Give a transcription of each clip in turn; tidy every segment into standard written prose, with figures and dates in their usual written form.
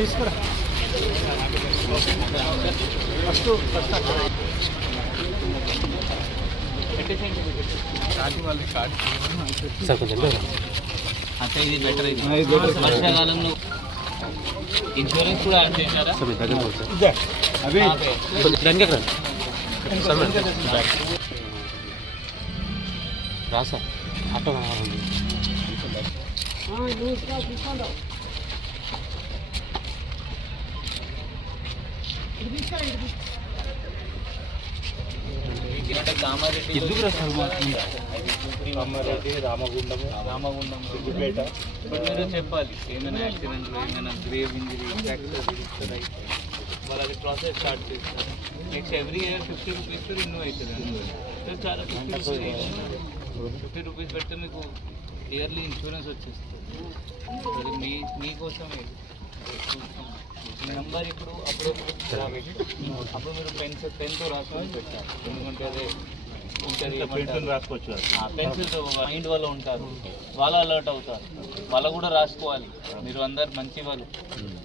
తీసుకురా first sir కొంచెం అంటే ఇది బెటర్. ఇది వర్షాకాలంలో ఇన్సూరెన్స్ కూడా యాడ్ చేశారా? సార్ మీ దగ్గర అవి దానికి ఎక్కడ సార్ రా సార్ ఆటో కావాలి ఎందుకు కామారెడ్డి రామగుండం సిద్దిపేట. బట్ మీరు చెప్పాలి ఏమైనా యాక్సిడెంట్లు ఏమైనా గ్రేవ్ ఇంజరీ ఫ్రాక్చర్ వాళ్ళు అది ప్రాసెస్ స్టార్ట్ చేస్తారు. Next every year 50 rupees renew అవుతుంది. సో చాలా 50 రూపీస్ పెడితే మీకు ఇయర్లీ ఇన్సూరెన్స్ వచ్చేస్తుంది. అది మీకోసమే నెంబర్ ఇప్పుడు అప్పుడు మీరు పెన్తో రాసుకొని పెట్టారు. ఎందుకంటే అదే రాసుకోవచ్చు. పెన్సిల్స్ మైండ్ వాళ్ళు ఉంటారు, వాళ్ళు అలర్ట్ అవుతారు, వాళ్ళు కూడా రాసుకోవాలి. మీరు అందరు మంచి వాళ్ళు,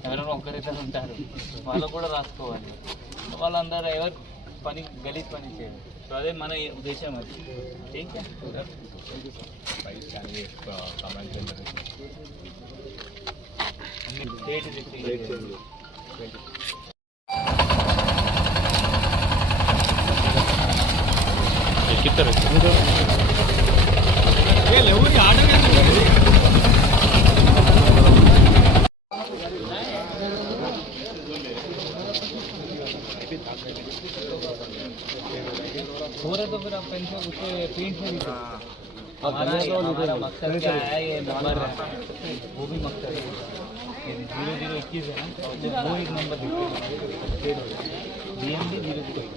ఎవరైనా ఒక్కరిద్దరు ఉంటారు, వాళ్ళు కూడా రాసుకోవాలి. వాళ్ళందరూ ఎవరు పని గలీజ్ పని చేయాలి. సో అదే మన ఉద్దేశం అది. ఎక్కిస్తారు हो रहा तो फिर आप पेन से उससे प्रिंट में हमारा मकसद क्या है, ये नंबर है वो भी मकसद है। 0021 है ना, वो एक नंबर दिखता है DMD 0021।